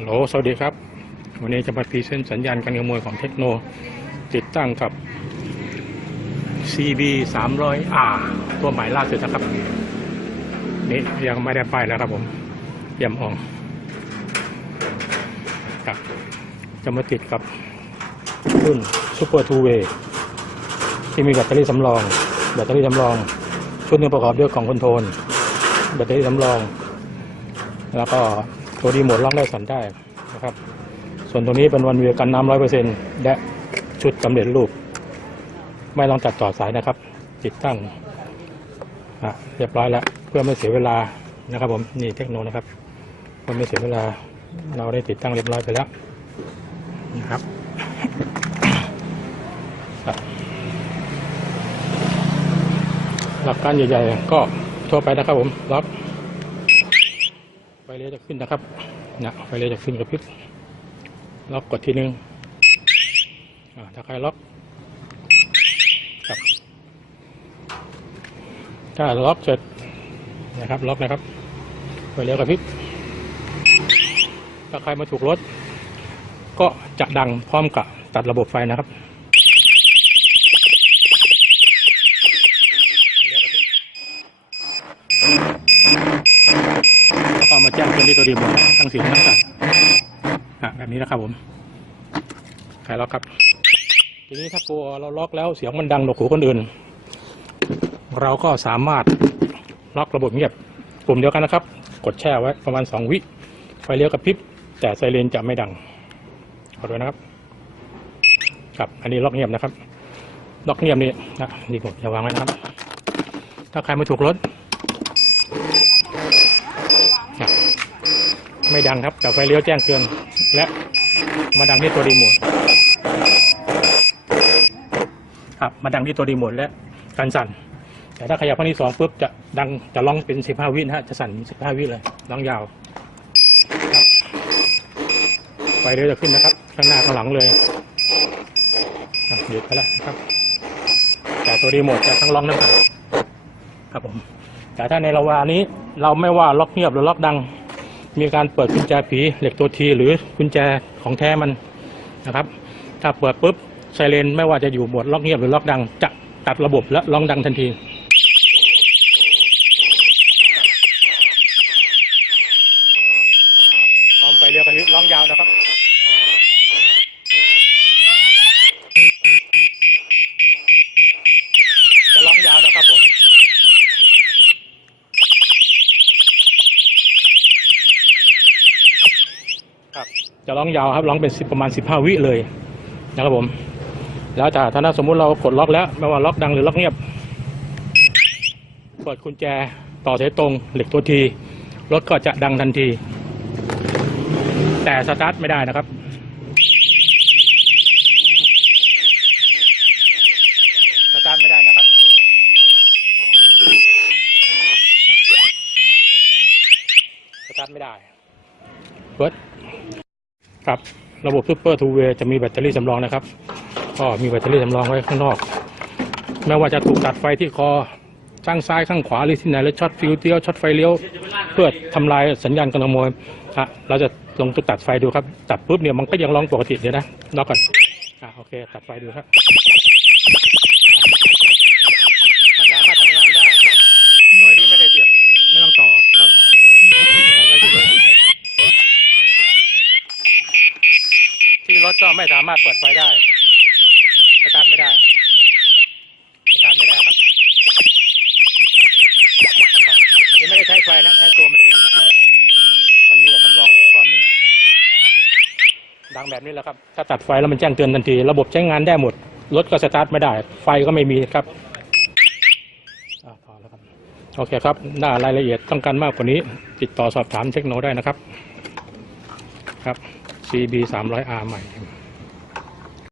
ฮัลโหลสวัสดีครับวันนี้จะมาพรีเซนต์สัญญาณการขโมยของเทคโนติดตั้งกับ CB 300R ตัวใหม่ล่าสุดนะครับนี่ยังไม่ได้ป้ายแล้วครับผมเยี่ยมอ่องครับจะมาติดกับรุ่น Super Two Way ที่มีแบตเตอรี่สำรองชุดหนึ่งประกอบด้วยกล่องคอนโทรลแบตเตอรี่สำรองแล้วก็ตัวรีโมทล็อกได้สั่นได้นะครับส่วนตัวนี้เป็นวันเวียกันน้ำ 100% และชุดสำเร็จรูปไม่ต้องตัดต่อสายนะครับติดตั้งเรียบร้อยแล้วเพื่อไม่เสียเวลานะครับผมนี่เทคโนนะครับเพื่อไม่เสียเวลาเราได้ติดตั้งเรียบร้อยไปแล้วนะครับหลักการใหญ่ๆก็ทั่วไปนะครับผมล็อกไฟเลี้ยวจะขึ้นนะครับไฟเลี้ยวจะขึ้นกระพริบล็อกกดทีนึงถ้าใครล็อกครับถ้าล็อกเสร็จนะครับล็อกนะครับไฟเลี้ยวกระพริบถ้าใครมาถูกรถก็จะดังพร้อมกับตัดระบบไฟนะครับแล้วก็มาแจ้งเตือนที่ตัวดีหมดทั้งเสียงทั้งสั่นแบบนี้นะครับผมใครล็อกครับทีนี้ถ้ากลัวเราล็อกแล้วเสียงมันดังหนวกหูคนอื่นเราก็สามารถล็อกระบบเงียบปุ่มเดียวกันนะครับกดแช่ไว้ประมาณ2 วิไฟเลี้ยวกระพริบแต่ไซเรนจะไม่ดังขอดูนะครับครับอันนี้ล็อกเงียบนะครับล็อกเงียบนี่นี่ผมจะวางไว้นะครับถ้าใครมาถูกรถไม่ดังครับแต่ไฟเลี้ยวแจ้งเตือนและมาดังที่ตัวรีโมทครับมาดังที่ตัวรีโมทและการสั่นแต่ถ้าขยับข้างที่2ปุ๊บจะดังจะร้องเป็น15 วินะฮะจะสั่น15 วิเลยร้องยาวครับไฟเลี้ยวจะขึ้นนะครับข้างหน้าข้างหลังเลยหยุดไปแล้วนะครับแต่ตัวรีโมทจะทั้งร้องทั้งสั่นครับผมแต่ถ้าในระหว่างนี้เราไม่ว่าล็อกเงียบหรือล็อกดังมีการเปิดกุญแจผีเหล็กตัวทีหรือกุญแจของแท้มันนะครับถ้าเปิดปุ๊บไซเรนไม่ว่าจะอยู่โหมดล็อกเงียบหรือล็อกดังจะตัดระบบและร้องดังทันทีพร้อมไฟเลี้ยวกระพริบร้องยาวนะครับจะร้องยาวนะครับผมจะร้องยาวครับร้องเป็นประมาณ15 วิเลยนะครับผมแล้วแต่ถ้าสมมุติเรากดล็อกแล้วไม่ว่าล็อกดังหรือล็อกเงียบเปิดกุญแจต่อสายตรงเหล็กตัวทีรถก็จะดังทันทีแต่สตาร์ทไม่ได้นะครับสตาร์ทไม่ได้นะครับสตาร์ทไม่ได้เปิดครับระบบ Super Two Way จะมีแบตเตอรี่สำรองนะครับก็มีแบตเตอรี่สำรองไว้ข้างนอกไม่ว่าจะถูกตัดไฟที่คอข้างซ้ายข้างขวาหรือที่ไหนแล้วช็อตฟิวเตียวช็อตไฟเลี้ยวเพื่อทำลายสัญญาณการขโมยเราจะลองตัดไฟดูครับตัดปุ๊บเนี่ยมันก็ยังร้องปกติเดี๋ยวนะล็อกก่อนโอเคตัดไฟดูครับมันสามารถทำงานได้โดยที่ไม่ได้เสียบไม่ต้องต่อครับที่รถก็ไม่สามารถเปิดไฟได้สตาร์ทไม่ได้ครับนี่ไม่ได้ใช้ไฟนะใช้ตัวมันเองมันมีแบบสำรองอยู่ก้อนหนึ่งดังแบบนี้แหละครับถ้าตัดไฟแล้วมันแจ้งเตือนทันทีระบบใช้งานได้หมดรถก็สตาร์ทไม่ได้ไฟก็ไม่มีครับพอแล้วครับโอเคครับถ้ารายละเอียดต้องการมากกว่านี้ติดต่อสอบถามเทคโนได้นะครับครับ CB 300R ใหม่